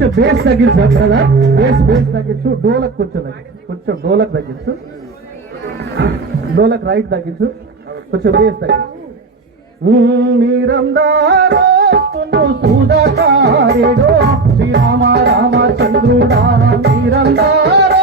Next base తగ్గించు కదా base base తగ్గించు డోలక్ కొంచెం తగ్గించు కొంచెం డోలక్ తగ్గించు. డోలక్ రైట్ తగ్గించు కొంచెం బేస్ తగ్గించు. మీరందారో శ్రీరామ రామ చంద్రుడా మీరందారో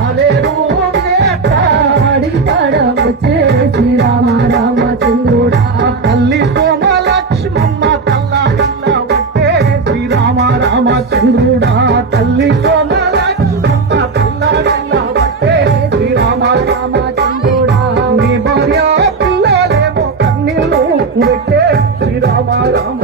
పెట్టే శ్రీరామ రామ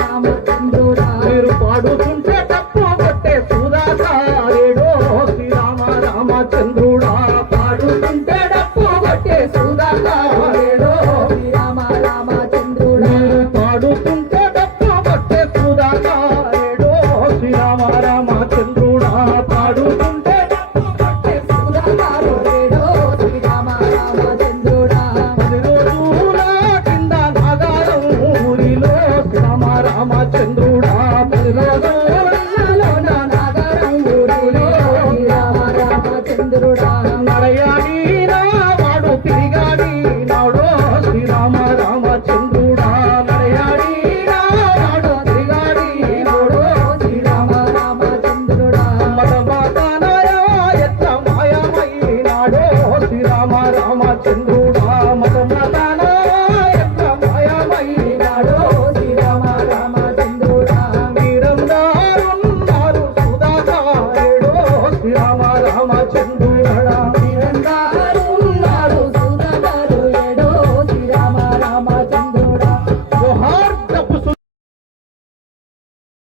Rama Chandra. 大妈真多。